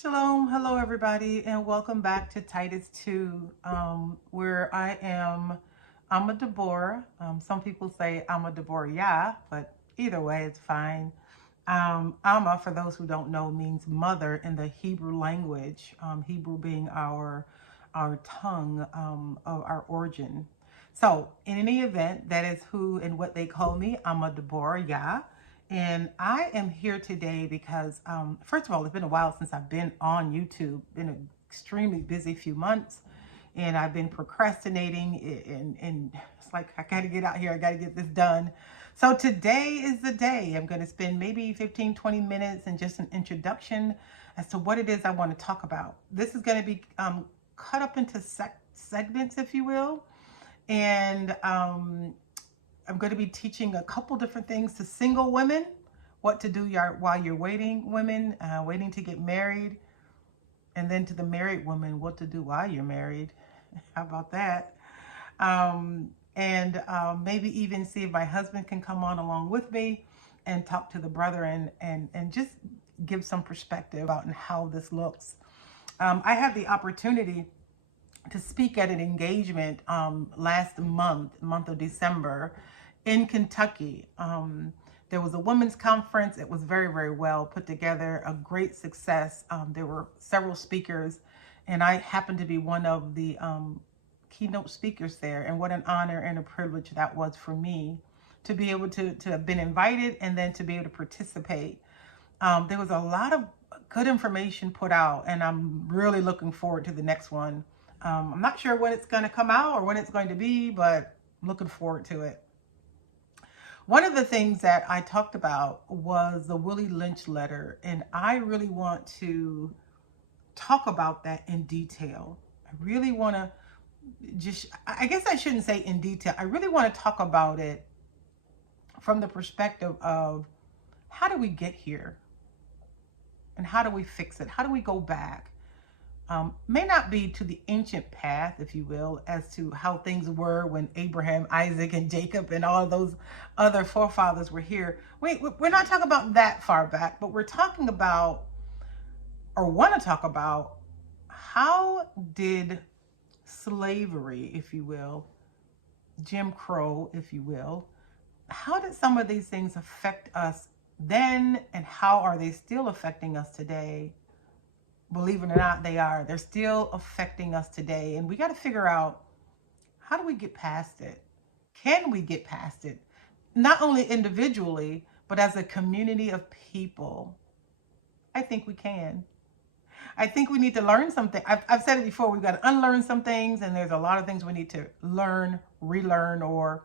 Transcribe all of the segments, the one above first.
Shalom, hello everybody, and welcome back to Titus 2, where I'm a Deborah. Some people say I'm a Deborah, yeah, but either way, it's fine. Amma, for those who don't know, means mother in the Hebrew language, Hebrew being our tongue of our origin. So, in any event, that is who and what they call me. I'm a Deborah, yeah. And I am here today because, first of all, it's been a while since I've been on YouTube. Been an extremely busy few months, and I've been procrastinating. And it's like I got to get out here. I got to get this done. So today is the day. I'm going to spend maybe 15, 20 minutes and just an introduction as to what it is I want to talk about. This is going to be cut up into segments, if you will, and I'm going to be teaching a couple different things to single women, what to do while you're waiting, women, waiting to get married, and then to the married woman, what to do while you're married. How about that? And maybe even see if my husband can come on along with me and talk to the brother and just give some perspective about how this looks. I had the opportunity to speak at an engagement last month of December in Kentucky. There was a women's conference. It was very, very well put together, a great success. There were several speakers, and I happened to be one of the keynote speakers there. And what an honor and a privilege that was for me to be able to have been invited and then to be able to participate. There was a lot of good information put out, and I'm really looking forward to the next one. I'm not sure when it's going to come out or when it's going to be, but I'm looking forward to it. One of the things that I talked about was the Willie Lynch letter, and I really want to talk about that in detail. I really want to I guess I shouldn't say in detail. I really want to talk about it from the perspective of how do we get here and how do we fix it? How do we go back? May not be to the ancient path, if you will, as to how things were when Abraham, Isaac, and Jacob and all of those other forefathers were here. We're not talking about that far back, but we're talking about, or want to talk about, how did slavery, if you will, Jim Crow, if you will, how did some of these things affect us then, and how are they still affecting us today? Believe it or not, they are. They're still affecting us today. And we got to figure out, how do we get past it? Can we get past it? Not only individually, but as a community of people. I think we can. I think we need to learn something. I've said it before, we've got to unlearn some things, and there's a lot of things we need to learn, relearn, or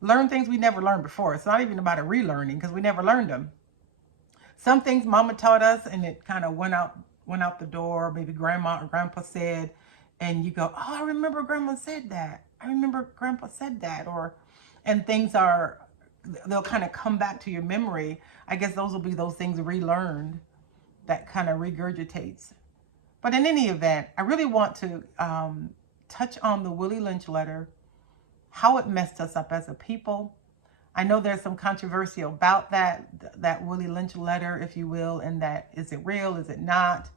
learn things we never learned before. It's not even about a relearning because we never learned them. Some things mama taught us and it kind of went out the door. Maybe grandma or grandpa said, and you go, oh, I remember grandma said that. I remember grandpa said that. And things they'll kind of come back to your memory. I guess those will be those things relearned that kind of regurgitates. But in any event, I really want to touch on the Willie Lynch letter, how it messed us up as a people. I know there's some controversy about that Willie Lynch letter, if you will, and that, is it real, is it not?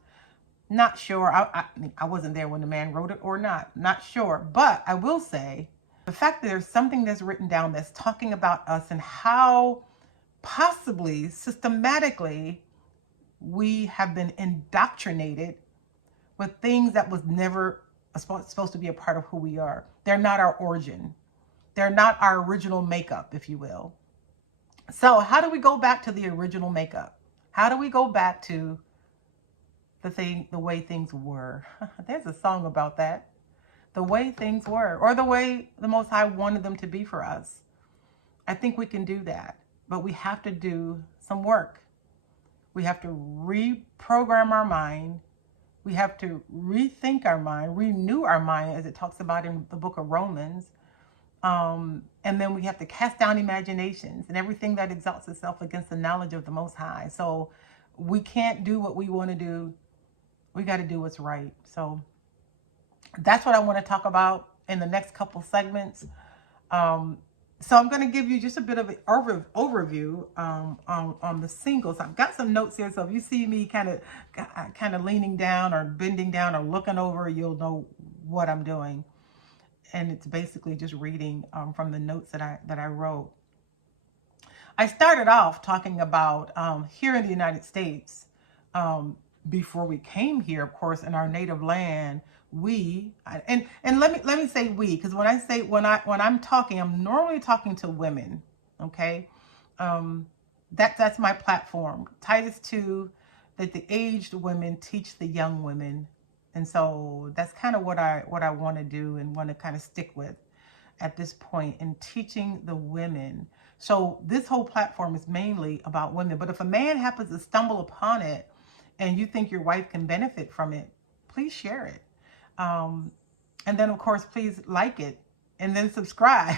Not sure. I wasn't there when the man wrote it or not sure. But I will say the fact that there's something that's written down that's talking about us and how possibly systematically we have been indoctrinated with things that was never supposed to be a part of who we are. They're not our origin. They're not our original makeup, if you will. So how do we go back to the original makeup? How do we go back to the way things were? There's a song about that. The way things were, or the way the Most High wanted them to be for us. I think we can do that, but we have to do some work. We have to reprogram our mind. We have to rethink our mind, renew our mind, as it talks about in the book of Romans. And then we have to cast down imaginations and everything that exalts itself against the knowledge of the Most High. So we can't do what we want to do. We got to do what's right. So that's what I want to talk about in the next couple segments. So I'm going to give you just a bit of an overview on the singles. I've got some notes here, so if you see me kind of leaning down or bending down or looking over, you'll know what I'm doing. And it's basically just reading from the notes that I wrote. I started off talking about here in the United States. Before we came here, of course, in our native land, and let me say we, because when I'm talking, I'm normally talking to women. Okay, that's my platform. Titus 2, that the aged women teach the young women, and so that's kind of what I want to do and want to kind of stick with at this point in teaching the women. So this whole platform is mainly about women. But if a man happens to stumble upon it and you think your wife can benefit from it, please share it. And then, of course, please like it and then subscribe.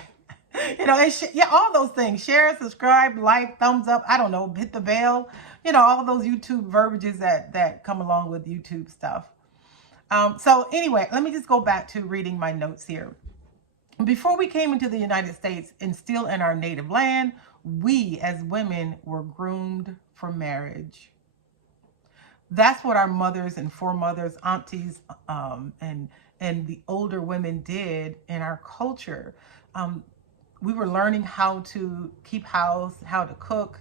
Yeah, all those things. Share, subscribe, like, thumbs up. I don't know, hit the bell. All those YouTube verbiages that come along with YouTube stuff. So anyway, let me just go back to reading my notes here. Before we came into the United States and still in our native land, we as women were groomed for marriage. That's what our mothers and foremothers, aunties, and the older women did in our culture. We were learning how to keep house, how to cook.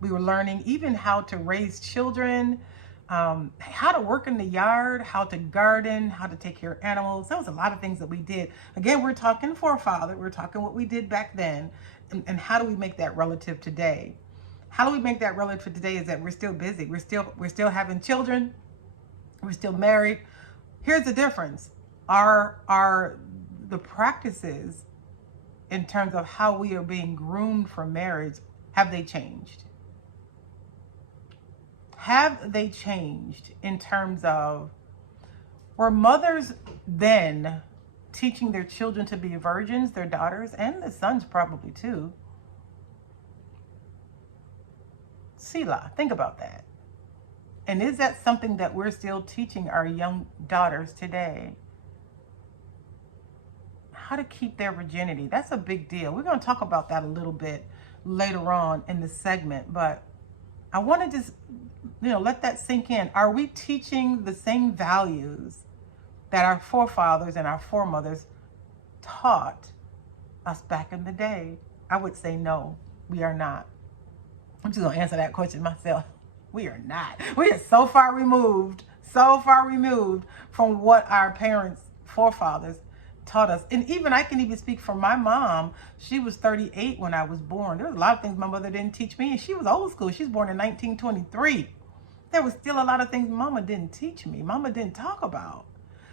We were learning even how to raise children, how to work in the yard, how to garden, how to take care of animals. There was a lot of things that we did. Again, we're talking forefather. We're talking what we did back then, and how do we make that relative today? How do we make that relative today is that we're still busy. We're still having children. We're still married. Here's the difference. Are the practices in terms of how we are being groomed for marriage, have they changed? Have they changed in terms of, were mothers then teaching their children to be virgins, their daughters, and the sons probably too? Selah, think about that. And is that something that we're still teaching our young daughters today? How to keep their virginity. That's a big deal. We're going to talk about that a little bit later on in the segment, but I want to just, let that sink in. Are we teaching the same values that our forefathers and our foremothers taught us back in the day? I would say no, we are not. I'm just going to answer that question myself. We are not. We are so far removed from what our parents, forefathers taught us. And even I can even speak for my mom. She was 38 when I was born. There was a lot of things my mother didn't teach me, and she was old school. She was born in 1923. There was still a lot of things mama didn't teach me. Mama didn't talk about.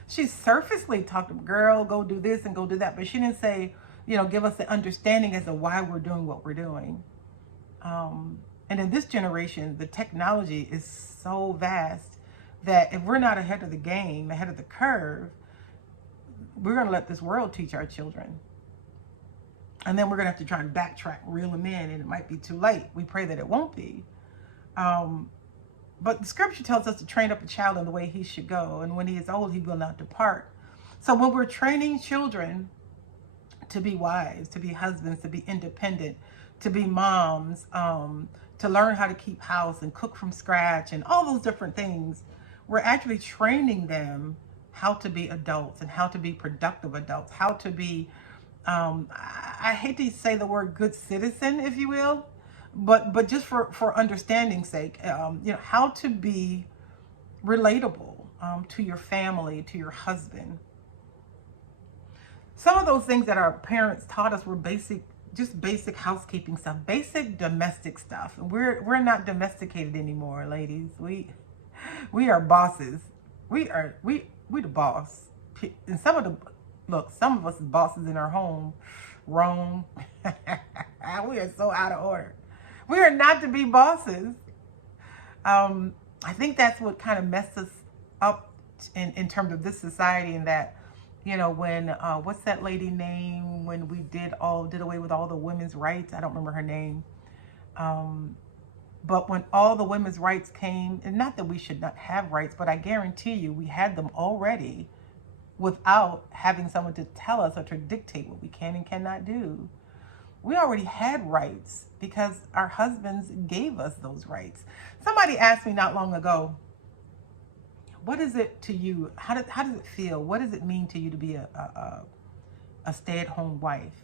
She surfacely talked to, girl, go do this and go do that, but she didn't say, give us the understanding as to why we're doing what we're doing. And in this generation, the technology is so vast that if we're not ahead of the game, ahead of the curve, we're going to let this world teach our children. And then we're going to have to try and backtrack, reel them in, and it might be too late. We pray that it won't be. But the scripture tells us to train up a child in the way he should go, and when he is old, he will not depart. So when we're training children to be wise, to be husbands, to be independent, to be moms, to learn how to keep house and cook from scratch and all those different things, we're actually training them how to be adults and how to be productive adults, how to be, I hate to say the word good citizen, if you will, but just for understanding's sake, how to be relatable to your family, to your husband. Some of those things that our parents taught us were basic housekeeping stuff, basic domestic stuff. We're not domesticated anymore, ladies. We are bosses. We the boss. And some of us is bosses in our home. Wrong. We are so out of order. We are not to be bosses. I think that's what kind of messed us up in terms of this society, and that, when what's that lady name, when we did away with all the women's rights? I don't remember her name. But when all the women's rights came, and not that we should not have rights, but I guarantee you we had them already without having someone to tell us or to dictate what we can and cannot do. We already had rights because our husbands gave us those rights. Somebody asked me not long ago, what is it to you? How does it feel? What does it mean to you to be a stay-at-home wife?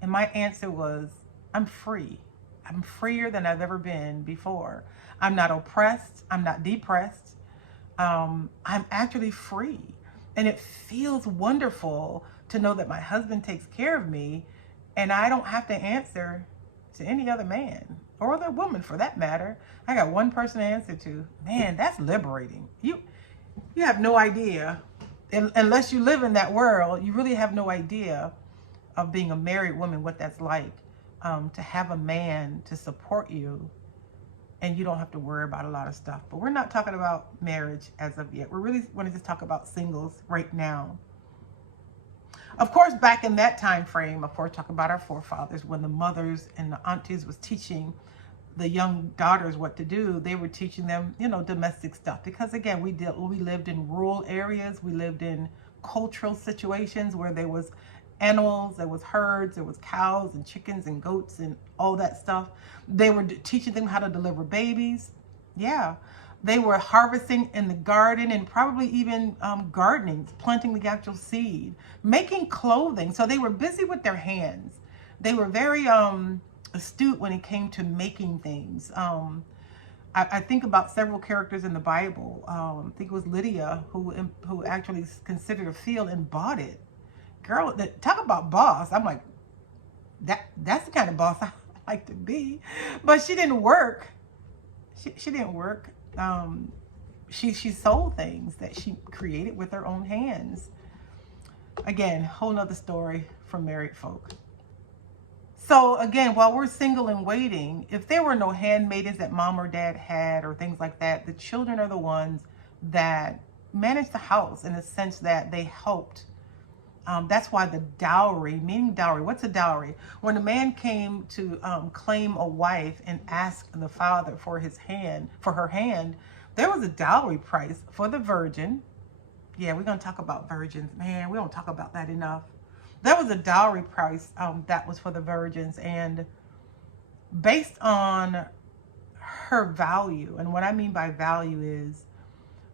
And my answer was, I'm free. I'm freer than I've ever been before. I'm not oppressed. I'm not depressed. I'm actually free. And it feels wonderful to know that my husband takes care of me and I don't have to answer to any other man or other woman for that matter. I got one person to answer to. Man, that's liberating. You have no idea. Unless you live in that world, you really have no idea of being a married woman, what that's like, to have a man to support you and you don't have to worry about a lot of stuff. But we're not talking about marriage as of yet. We're really want to just talk about singles right now. Of course, back in that time frame, of course, talk about our forefathers, when the mothers and the aunties was teaching the young daughters what to do, they were teaching them, domestic stuff. Because again, we lived in rural areas, we lived in cultural situations where there was animals, there was herds, there was cows and chickens and goats and all that stuff. They were teaching them how to deliver babies. Yeah. They were harvesting in the garden and probably even gardening, planting the actual seed, making clothing. So they were busy with their hands. They were very astute when it came to making things. I think about several characters in the Bible. I think it was Lydia who actually considered a field and bought it. Girl, talk about boss. I'm like, that's the kind of boss I like to be. But she didn't work. She didn't work. She sold things that she created with her own hands. Again, whole nother story for married folk. So again, while we're single and waiting, if there were no handmaidens that mom or dad had or things like that, the children are the ones that managed the house in the sense that they helped. That's why the dowry, meaning dowry, what's a dowry? When a man came to claim a wife and ask the father for her hand, there was a dowry price for the virgin. Yeah, we're going to talk about virgins. Man, we don't talk about that enough. There was a dowry price that was for the virgins, and based on her value, and what I mean by value is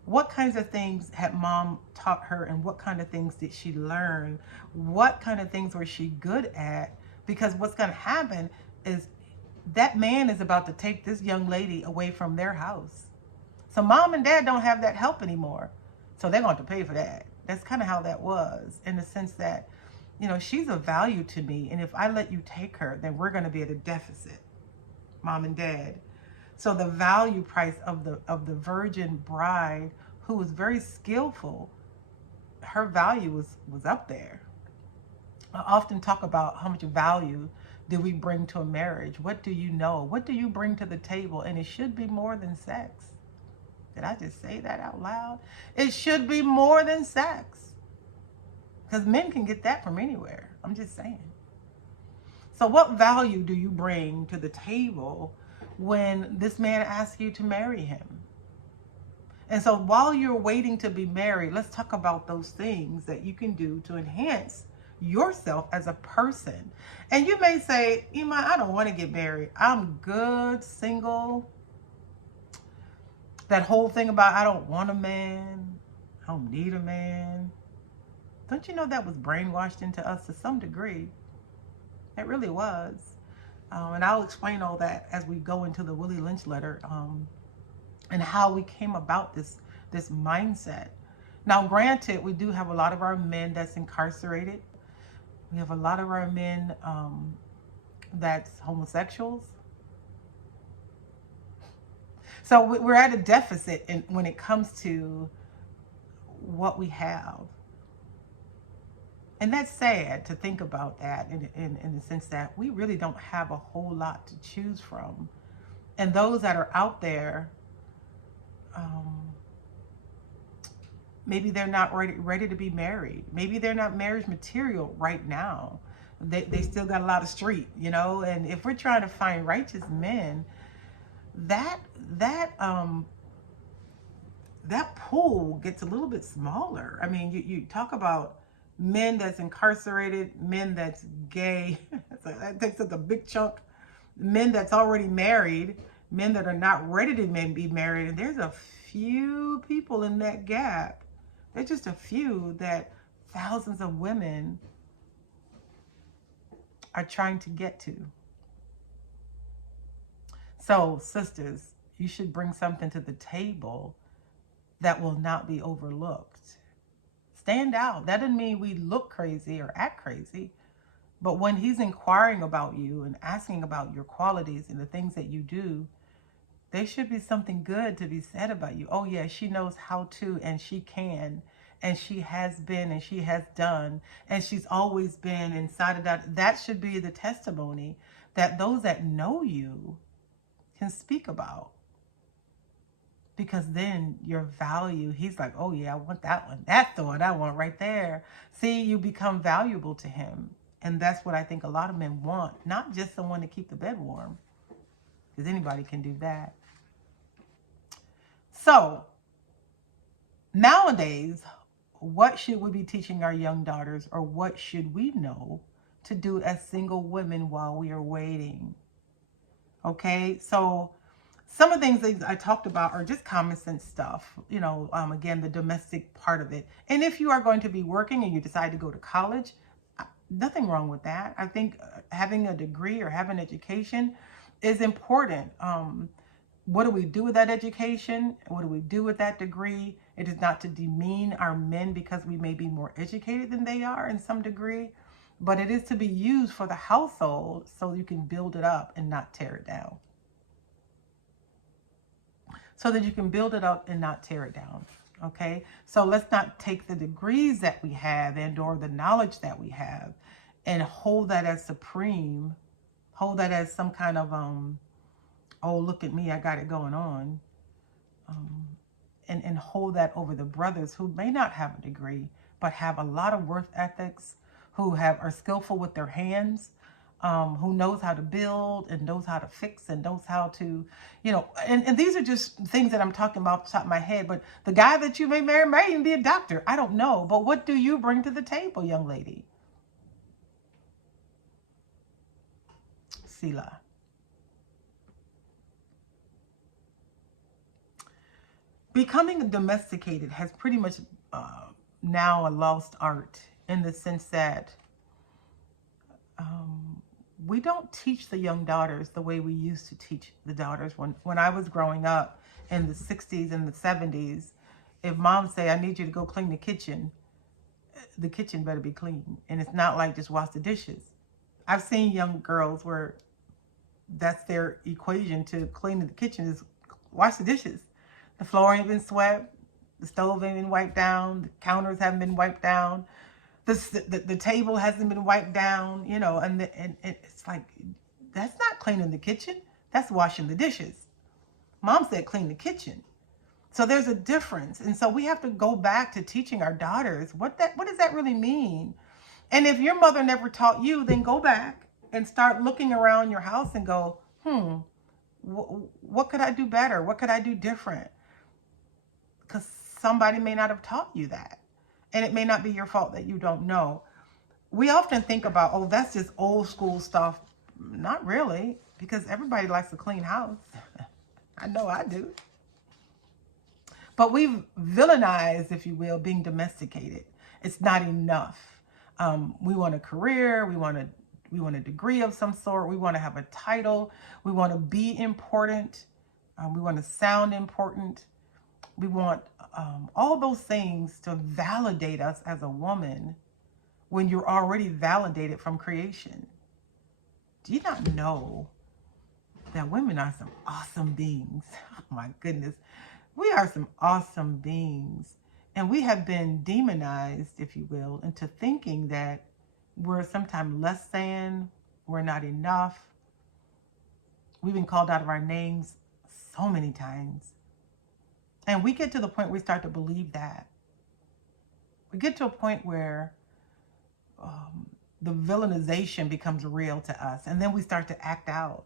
what kinds of things had mom taught her and what kind of things did she learn? What kind of things was she good at? Because what's going to happen is that man is about to take this young lady away from their house. So mom and dad don't have that help anymore. So they're going to pay for that. That's kind of how that was, in the sense that, she's of value to me. And if I let you take her, then we're going to be at a deficit, mom and dad. So the value price of the virgin bride, who was very skillful, her value was up there. I often talk about how much value do we bring to a marriage. What do you know? What do you bring to the table? And it should be more than sex. Did I just say that out loud? It should be more than sex. Because men can get that from anywhere. I'm just saying. So what value do you bring to the table when this man asks you to marry him? And so while you're waiting to be married, let's talk about those things that you can do to enhance yourself as a person. And you may say, Iman, I don't want to get married. I'm good, single. That whole thing about I don't want a man, I don't need a man. Don't you know that was brainwashed into us to some degree? It really was. And I'll explain all that as we go into the Willie Lynch letter, and how we came about this mindset. Now, granted, we do have a lot of our men that's incarcerated. We have a lot of our men that's homosexuals. So we're at a deficit when it comes to what we have. And that's sad to think about that in the sense that we really don't have a whole lot to choose from. And those that are out there, maybe they're not ready to be married. Maybe they're not marriage material right now. They still got a lot of street, and if we're trying to find righteous men, that pool gets a little bit smaller. I mean, you talk about men that's incarcerated, men that's gay. So that takes up a big chunk. Men that's already married, men that are not ready to be married. And there's a few people in that gap. There's just a few that thousands of women are trying to get to. So, sisters, you should bring something to the table that will not be overlooked. Stand out. That doesn't mean we look crazy or act crazy. But when he's inquiring about you and asking about your qualities and the things that you do, there should be something good to be said about you. Oh, yeah, she knows how to, and she can, and she has been, and she has done, and she's always been inside of that. That should be the testimony that those that know you can speak about. Because then your value, he's like, oh yeah, I want that one. That's the one I want right there. See, you become valuable to him. And that's what I think a lot of men want. Not just someone to keep the bed warm. Because anybody can do that. So, nowadays, what should we be teaching our young daughters, or what should we know to do as single women while we are waiting? Okay, so some of the things that I talked about are just common sense stuff. You know, again, the domestic part of it. And if you are going to be working and you decide to go to college, nothing wrong with that. I think having a degree or having education is important. What do we do with that education? What do we do with that degree? It is not to demean our men because we may be more educated than they are in some degree, but it is to be used for the household so you can build it up and not tear it down. So that you can build it up and not tear it down. Okay, so let's not take the degrees that we have and or the knowledge that we have and hold that as supreme, hold that as some kind of oh, look at me, I got it going on, and hold that over the brothers who may not have a degree but have a lot of work ethics, who are skillful with their hands, who knows how to build and knows how to fix and knows how to, you know, and these are just things that I'm talking about off the top of my head, but the guy that you may marry may even be a doctor. I don't know. But what do you bring to the table, young lady? Selah. Becoming domesticated has pretty much now a lost art in the sense that we don't teach the young daughters the way we used to teach the daughters. When I was growing up in the 60s and the 70s, if mom say, I need you to go clean the kitchen better be clean. And it's not like just wash the dishes. I've seen young girls where that's their equation to cleaning the kitchen is wash the dishes. The floor ain't been swept. The stove ain't been wiped down. The counters haven't been wiped down. The table hasn't been wiped down, you know, and it's like, that's not cleaning the kitchen. That's washing the dishes. Mom said clean the kitchen. So there's a difference. And so we have to go back to teaching our daughters what does that really mean? And if your mother never taught you, then go back and start looking around your house and go, what could I do better? What could I do different? Because somebody may not have taught you that. And it may not be your fault that you don't know. We often think about, oh, that's just old school stuff. Not really, because everybody likes a clean house. I know I do. But we've villainized, if you will, being domesticated. It's not enough. We want a career. We want a degree of some sort. We want to have a title. We want to be important. We want to sound important. We want all those things to validate us as a woman when you're already validated from creation. Do you not know that women are some awesome beings? Oh my goodness. We are some awesome beings. And we have been demonized, if you will, into thinking that we're sometimes less than, we're not enough. We've been called out of our names so many times. And we get to the point where we start to believe that. We get to a point where the villainization becomes real to us. And then we start to act out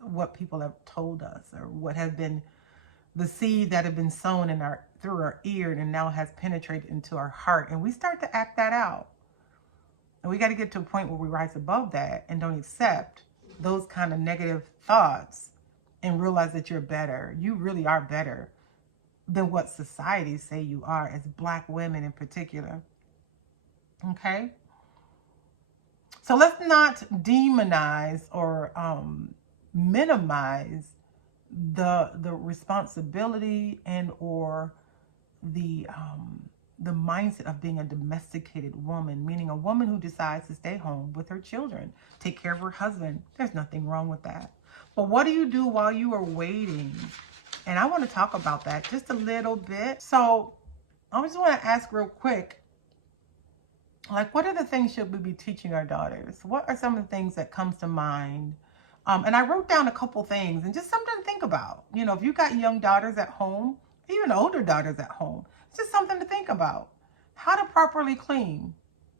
what people have told us, or what has been the seed that have been sown through our ear and now has penetrated into our heart. And we start to act that out. And we got to get to a point where we rise above that and don't accept those kind of negative thoughts and realize that you're better. You really are better than what society say you are, as Black women in particular. Okay? So let's not demonize or minimize the responsibility and or the mindset of being a domesticated woman, meaning a woman who decides to stay home with her children, take care of her husband. There's nothing wrong with that. But what do you do while you are waiting? And I want to talk about that just a little bit. So I just want to ask real quick, like, what are the things should we be teaching our daughters? What are some of the things that comes to mind? And I wrote down a couple things and just something to think about. You know, if you got young daughters at home, even older daughters at home, it's just something to think about. How to properly clean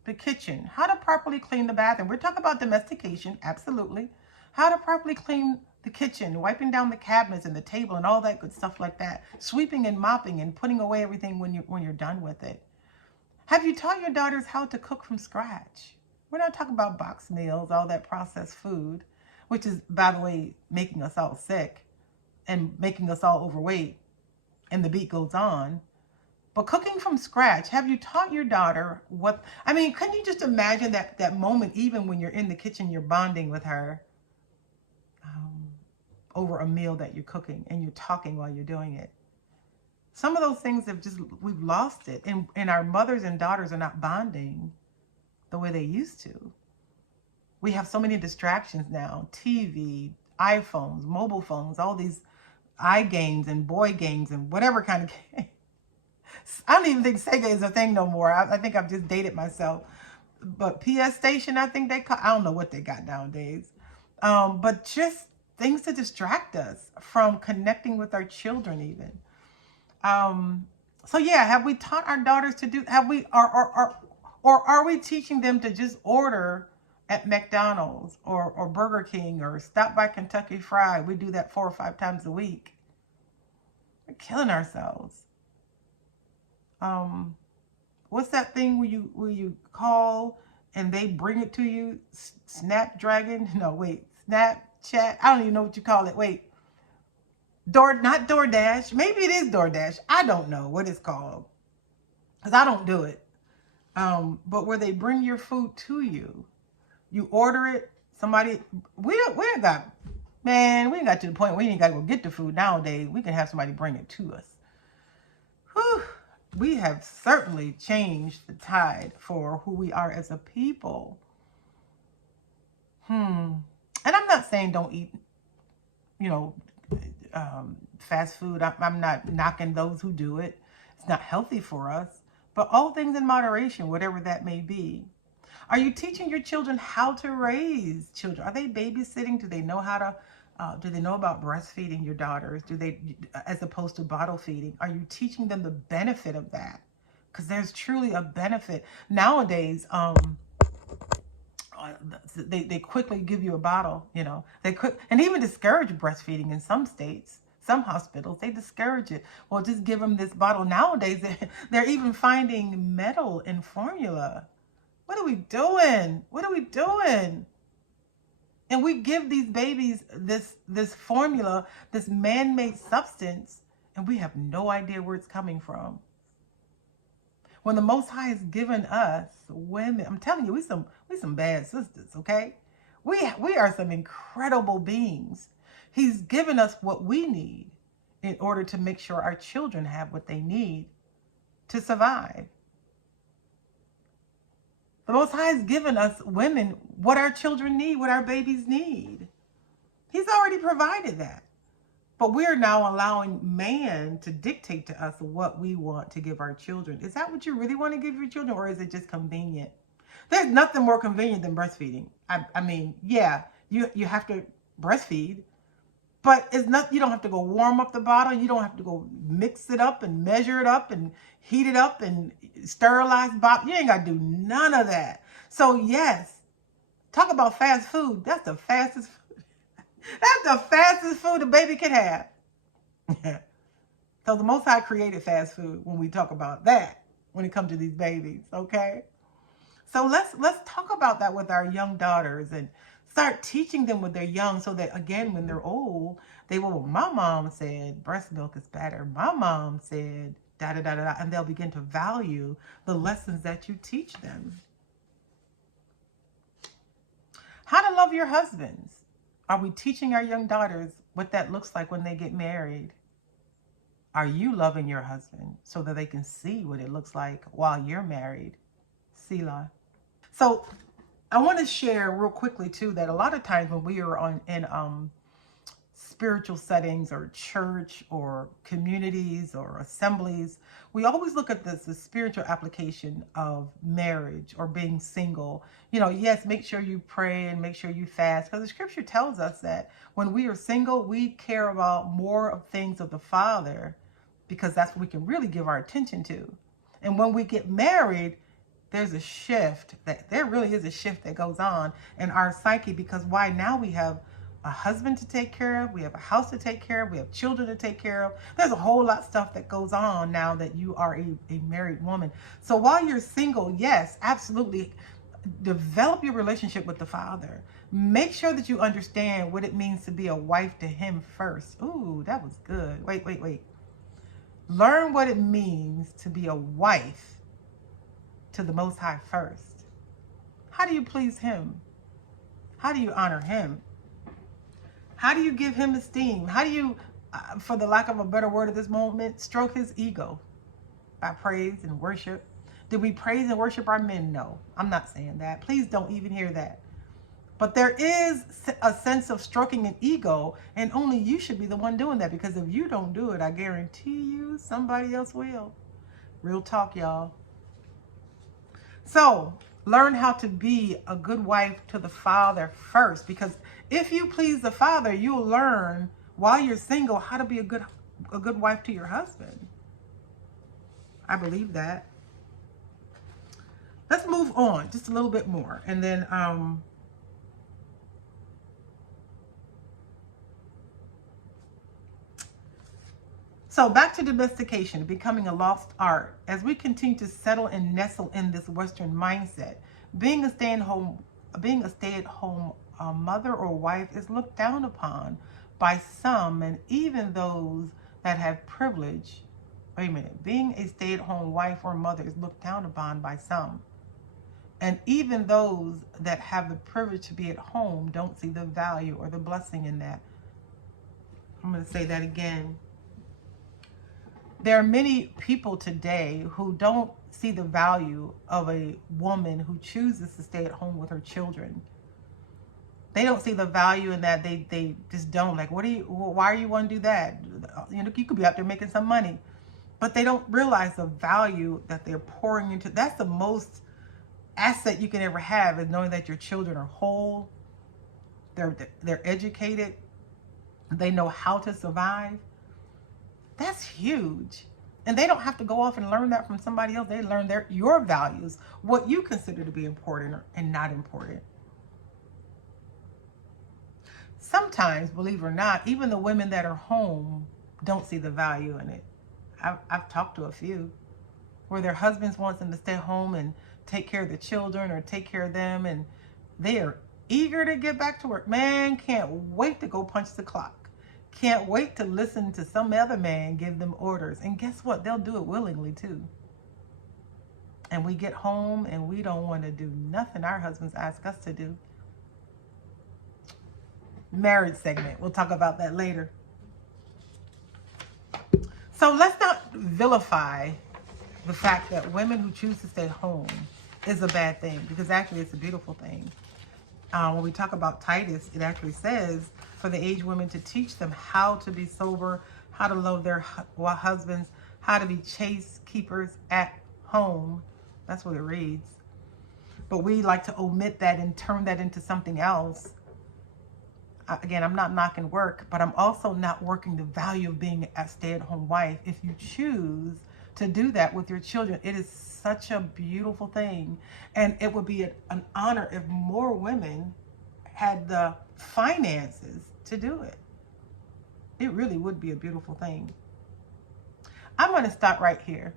the kitchen, how to properly clean the bathroom. We're talking about domestication, absolutely. How to properly clean the kitchen, wiping down the cabinets and the table and all that good stuff like that. Sweeping and mopping and putting away everything when you're done with it. Have you taught your daughters how to cook from scratch? We're not talking about box meals, all that processed food, which is, by the way, making us all sick and making us all overweight. And the beat goes on. But cooking from scratch, have you taught your daughter what, I mean, can you just imagine that moment, even when you're in the kitchen, you're bonding with her over a meal that you're cooking and you're talking while you're doing it? Some of those things we've lost it. And our mothers and daughters are not bonding the way they used to. We have so many distractions now. TV, iPhones, mobile phones, all these iGames and boy games and whatever kind of game. I don't even think Sega is a thing no more. I think I've just dated myself. But PS Station, I think they call, I don't know what they got nowadays. But just things to distract us from connecting with our children even. So yeah, have we taught our daughters to do, have we, or are we teaching them to just order at McDonald's or Burger King or stop by Kentucky Fried? We do that 4 or 5 times a week. We're killing ourselves. What's that thing where you call and they bring it to you? Snapdragon? No, wait, Snapchat? I don't even know what you call it. Wait. Not DoorDash. Maybe it is DoorDash. I don't know what it's called because I don't do it. But where they bring your food to you, you order it. Somebody, we ain't got, man, we ain't got to the point where we ain't got to go get the food nowadays. We can have somebody bring it to us. Whew. We have certainly changed the tide for who we are as a people. And I'm not saying don't eat, fast food. I'm not knocking those who do it. It's not healthy for us. But all things in moderation, whatever that may be. Are you teaching your children how to raise children? Are they babysitting? Do they know how to, do they know about breastfeeding your daughters? Do they, as opposed to bottle feeding? Are you teaching them the benefit of that? Because there's truly a benefit. Nowadays, they quickly give you a bottle, and even discourage breastfeeding in some states. Some hospitals, they discourage it. Well, just give them this bottle. Nowadays, they're even finding metal in formula. What are we doing? What are we doing? And we give these babies this formula, this man-made substance, and we have no idea where it's coming from. When the Most High has given us women, I'm telling you, we some bad sisters, okay? We are some incredible beings. He's given us what we need in order to make sure our children have what they need to survive. The Most High has given us women what our children need, what our babies need. He's already provided that. But we're now allowing man to dictate to us what we want to give our children. Is that what you really want to give your children, or is it just convenient? There's nothing more convenient than breastfeeding. I mean, yeah, you have to breastfeed, but it's not. You don't have to go warm up the bottle. You don't have to go mix it up and measure it up and heat it up and sterilize bottle. You ain't got to do none of that. So yes, talk about fast food. That's the fastest food. That's the fastest food a baby can have. So the Most High created fast food when we talk about that, when it comes to these babies, okay? So let's talk about that with our young daughters and start teaching them when they're young, so that again when they're old, they will, well, my mom said breast milk is better. My mom said da da da da, and they'll begin to value the lessons that you teach them. How to love your husbands. Are we teaching our young daughters what that looks like when they get married? Are you loving your husband so that they can see what it looks like while you're married? Selah. So I want to share real quickly too that a lot of times when we are in spiritual settings or church or communities or assemblies, we always look at this the spiritual application of marriage or being single. Yes, make sure you pray and make sure you fast, because the scripture tells us that when we are single, we care about more of things of the Father, because that's what we can really give our attention to. And when we get married, there's a shift, that there really is a shift that goes on in our psyche, because why? Now we have a husband to take care of, we have a house to take care of, we have children to take care of. There's a whole lot of stuff that goes on now that you are a married woman. So while you're single, yes, absolutely, develop your relationship with the Father. Make sure that you understand what it means to be a wife to him first. Ooh, that was good. Wait. Learn what it means to be a wife to the Most High first. How do you please him? How do you honor him? How do you give him esteem? How do you, for the lack of a better word at this moment, stroke his ego? By praise and worship. Did we praise and worship our men? No, I'm not saying that. Please don't even hear that. But there is a sense of stroking an ego, and only you should be the one doing that, because if you don't do it, I guarantee you somebody else will. Real talk, y'all. So learn how to be a good wife to the Father first, because if you please the Father, you'll learn while you're single how to be a good wife to your husband. I believe that. Let's move on just a little bit more, and then so back to domestication, becoming a lost art. As we continue to settle and nestle in this Western mindset, being a stay-at-home mother or wife is looked down upon by some, and even those that have privilege. Wait a minute. Being a stay-at-home wife or mother is looked down upon by some, and even those that have the privilege to be at home don't see the value or the blessing in that. I'm going to say that again. There are many people today who don't see the value of a woman who chooses to stay at home with her children. They don't see the value in that. They just don't. Like, why are you want to do that? You could be out there making some money. But they don't realize the value that they're pouring into. That's the most asset you can ever have, is knowing that your children are whole, they're educated, they know how to survive. That's huge. And they don't have to go off and learn that from somebody else. They learn your values, what you consider to be important and not important. Sometimes, believe it or not, even the women that are home don't see the value in it. I've talked to a few where their husbands want them to stay home and take care of the children or take care of them, and they are eager to get back to work. Man, can't wait to go punch the clock. Can't wait to listen to some other man give them orders. And guess what? They'll do it willingly too. And we get home and we don't want to do nothing our husbands ask us to do. Marriage segment. We'll talk about that later. So let's not vilify the fact that women who choose to stay home is a bad thing, because actually it's a beautiful thing. When we talk about Titus, it actually says for the aged women to teach them how to be sober, how to love their husbands, how to be chaste keepers at home. That's what it reads. But we like to omit that and turn that into something else. Again, I'm not knocking work, but I'm also not working the value of being a stay-at-home wife. If you choose to do that with your children, it is such a beautiful thing. And it would be an honor if more women had the finances to do it. It really would be a beautiful thing. I'm going to stop right here.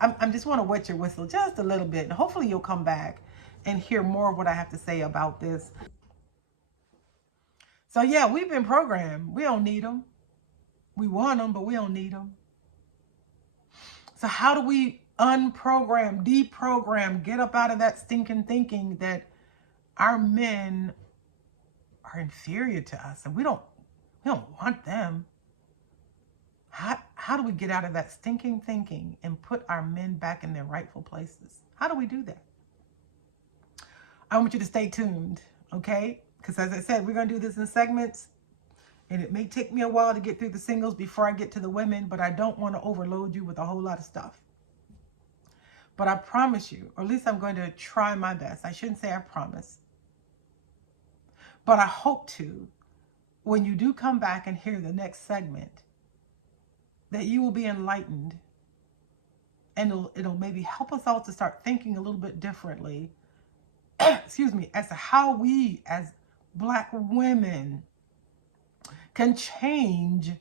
I'm just want to wet your whistle just a little bit. And hopefully you'll come back and hear more of what I have to say about this. So yeah, we've been programmed. We don't need them. We want them, but we don't need them. So how do we unprogram, deprogram, get up out of that stinking thinking that our men are inferior to us and we don't want them? How do we get out of that stinking thinking and put our men back in their rightful places? How do we do that? I want you to stay tuned, okay? Because as I said, we're going to do this in segments. And it may take me a while to get through the singles before I get to the women, but I don't want to overload you with a whole lot of stuff. But I promise you, or at least I'm going to try my best. I shouldn't say I promise. But I hope to, when you do come back and hear the next segment, that you will be enlightened. And it'll maybe help us all to start thinking a little bit differently, excuse me, as to how we as Black women can change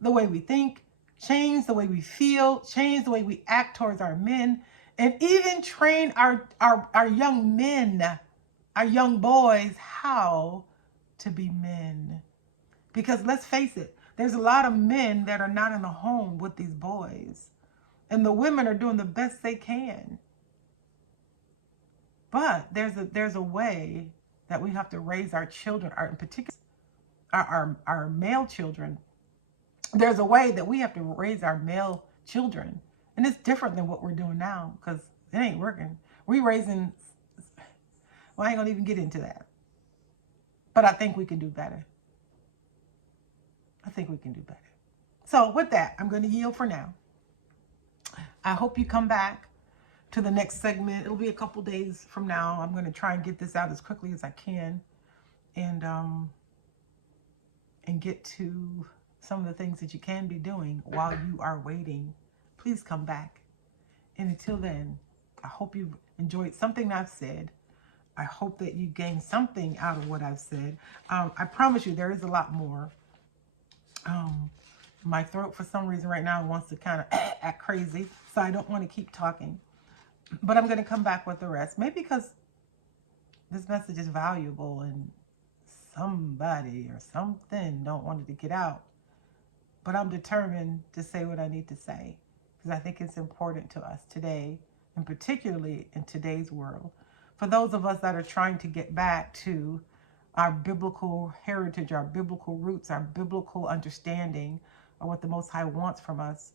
the way we think, change the way we feel, change the way we act towards our men, and even train our young men, our young boys, how to be men. Because let's face it, there's a lot of men that are not in the home with these boys. And the women are doing the best they can. But there's a way that we have to raise our children, in particular our male children. There's a way that we have to raise our male children. And it's different than what we're doing now because it ain't working. We raising, well, I ain't gonna even get into that. But I think we can do better. I think we can do better. So with that, I'm going to yield for now. I hope you come back to the next segment. It'll be a couple days from now. I'm going to try and get this out as quickly as I can and get to some of the things that you can be doing while you are waiting. Please come back. And until then, I hope you've enjoyed something I've said. I hope that you gained something out of what I've said. I promise you there is a lot more. My throat, for some reason right now, wants to kind of act crazy. So I don't want to keep talking. But I'm going to come back with the rest. Maybe because this message is valuable and somebody or something don't want it to get out. But I'm determined to say what I need to say. Because I think it's important to us today. And particularly in today's world. For those of us that are trying to get back to our biblical heritage, our biblical roots, our biblical understanding of what the Most High wants from us,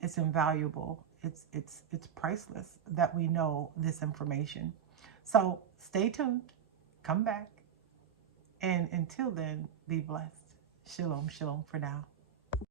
it's invaluable. It's priceless that we know this information. So stay tuned, come back, and until then, be blessed. Shalom, shalom for now.